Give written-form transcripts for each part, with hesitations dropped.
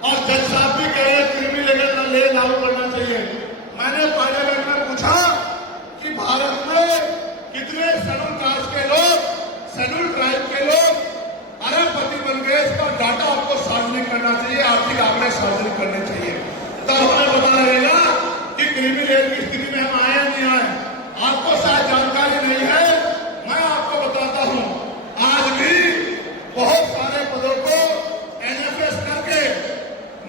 और जज साहब भी कह रहे क्रिमी ले लागू करना चाहिए। मैंने पार्लियामेंट में पूछा कि भारत में कितने शेड्यूल कास्ट के लोग, शेड्यूल ट्राइब के लोग अरबपति बन गए, इसका डाटा आपको सार्वजनिक करना चाहिए, आर्थिक आंकड़े सार्वजनिक करने चाहिए, तब हमें पता लगेगा कि क्रिमी लेयर की स्थिति में हम आए या नहीं आए। आपको शायद जानकारी नहीं है, मैं आपको बताता हूं, आज भी बहुत सारे पदों को एनएफएस करके,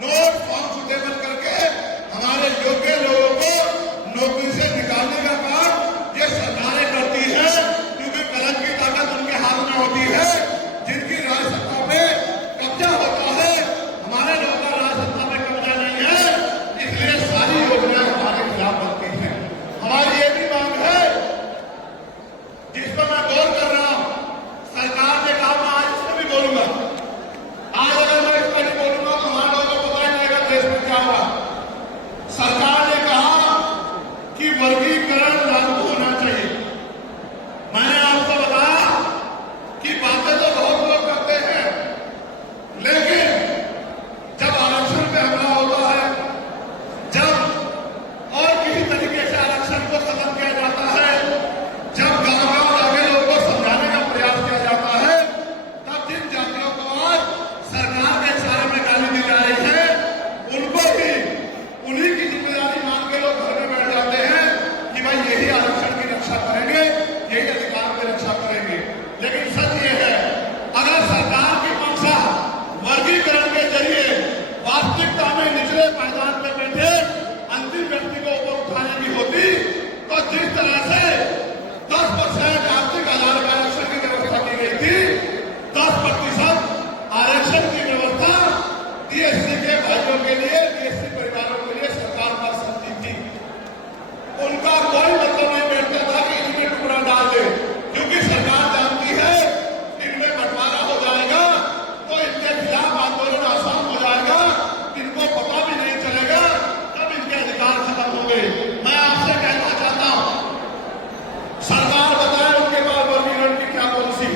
नोट फॉर्म सुटेबल करके हमारे योग्य लोगों को नौकरी से निकालने का काम ये सरकारें करती है, क्योंकि कलम की ताकत उनके हाथ में होती है। जिनकी राजसत्ता पे कब्जा होता है, हमारे लोगों का राजसत्ता पे कब्जा नहीं है, इसलिए सारी योजनाएं हमारे खिलाफ बनती हैं। हमारी ये भी मांग है, जिस पर मैं गौर कर रहा हूं, सरकार ने कहा, मैं आज इस पर भी बोलूंगा, आज अगर मैं इस पर नहीं बोलूंगा तो हमारे लोगों को पता ही नहीं लगेगा देश में क्या हुआ। सरकार ने कहा कि वर्गीकरण लागू होना चाहिए। मैंने आपको बताया कि बातें तो बहुत लोग करते हैं, लेकिन जब आरक्षण पे हमला होता है, जब और किसी तरीके से आरक्षण को खत्म किया जाता है, जब गांव-गांव जाके लोगों को समझाने का प्रयास किया जाता है, तब जिन जातियों को आज सरकार के इशारे में गाली दी जा रही है, उनको भी उन्हीं की जिम्मेदारी मान के लोग घर में बैठ जाते हैं कि भाई यही आरक्षण की रक्षा करेंगे, यही अधिकार की रक्षा करेंगे। लेकिन सच ये है, अगर सरकार की मंशा वर्गीकरण के जरिए वास्तविकता में निचले पायदान में बैठे अंतिम व्यक्ति को ऊपर उठाने की होती, तो जिस तरह से 10% आर्थिक आधार पर आरक्षण की व्यवस्था की गई थी, 10% आरक्षण की व्यवस्था डीएससी के भाइयों के लिए, डीएससी परिवारों के लिए सरकार कर सकती थी। उनका कोई मतलब नहीं बैठता था कि इनमें टुकड़ा डाल दे, क्योंकि सरकार जानती है इनमें बंटवारा हो जाएगा तो इनके खिलाफ आंदोलन आसान हो जाएगा, इनको पता भी नहीं चलेगा, तब इनके अधिकार खत्म होंगे। मैं आपसे कहना चाहता हूं, सरकार बताए उनके पास वर्गीकरण की क्या पॉलिसी,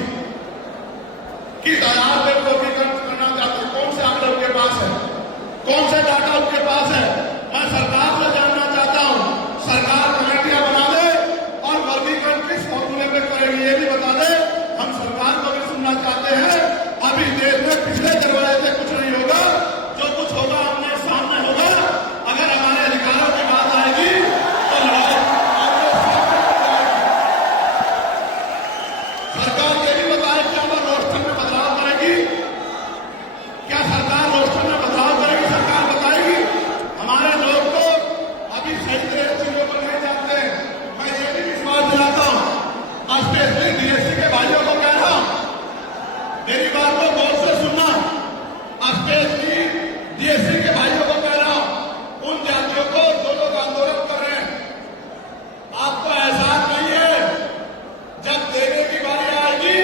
किस आधार पर वर्गीकरण करना चाहते हैं, कौन से आंकड़े उनके पास है, कौन से डाटा उनके पास है। मैं सरकार से जानना चाहता हूं, सरकार कमेटियां बना दे और वर्गीकरण किस फॉर्मूले में करेगी ये भी बता दे। हम सरकार को भी सुनना चाहते हैं। अभी देश में पिछले दरवाजे से कुछ नहीं होगा, जो कुछ होगा हमने सामने होगा। अगर हमारे अधिकारों की बात आएगी तो लड़ाई सरकार ये भी बताए क्या वो रोस्टर में बदलाव करेगी, क्या सरकार रोस्टर में बदलाव करेगी, सरकार बताएगी। हमारे लोग तो अभी सही तरह चीजों को नहीं जानते। मैं ये भी विश्वास दिलाता हूं, स्पेशली डीएससी के भाइयों को कह रहा हूं, मेरी बात को गौर से सुनना। स्पेशली डीएससी के भाइयों को कह रहा हूं, उन जातियों को जो लोग आंदोलन कर रहे हैं, आपको एहसास नहीं है, जब देने की बारी आएगी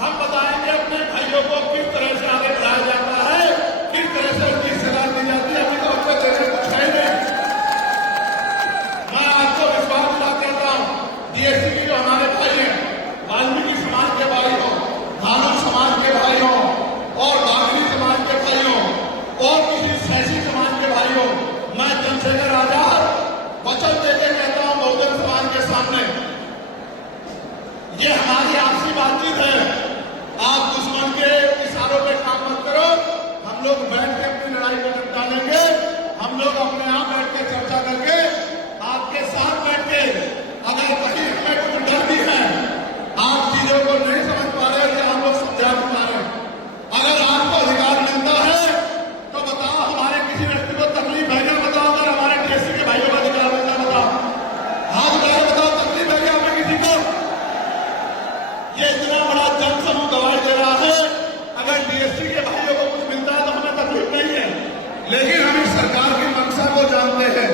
हम बताएंगे अपने भाइयों को किस तरह से आगे बढ़ाया जाता है, किस तरह से उनकी सलाह दी जाती है। अभी तो अपने देने कुछ है नहीं। मैं आपको विश्वास दिला देता हूं, डीएससी की जो हमारे भाई हैं, वाल्मीकि समाज के भाई हो, धानु समाज के भाई हो, और बागरी समाज के भाई हो, और किसी सैसी समाज के भाई हो, मैं चंद्रशेखर आजाद वचन देके कहता हूं बहुजन समाज के सामने, ये हमारी आपसी बातचीत है। आप दुश्मन के इशारों पे काम मत करो, हम लोग बैठ के अपनी लड़ाई को निपटा लेंगे। हम लोग अपने आप बैठ के चर्चा करके आपके साथ बैठ के, अगर कहीं हमें कोई डर भी है, आप चीजों को नहीं समझ पा रहे या हम लोग समझा नहीं पा रहे, अगर आपको अधिकार मिलता है तो बताओ, हमारे किसी व्यक्ति को तकलीफ है क्या, बताओ। अगर हमारे डीएससी के भाइयों को अधिकार मिलता है, बताओ, हाथ उठाओ, बताओ तकलीफ है क्या हमें किसी को। ये इतना बड़ा जन समूह गवाही दे रहा है, अगर डीएससी के भाइयों को कुछ मिलता है तो हमें तकलीफ नहीं है, लेकिन हम इस सरकार की मंशा को जानते हैं।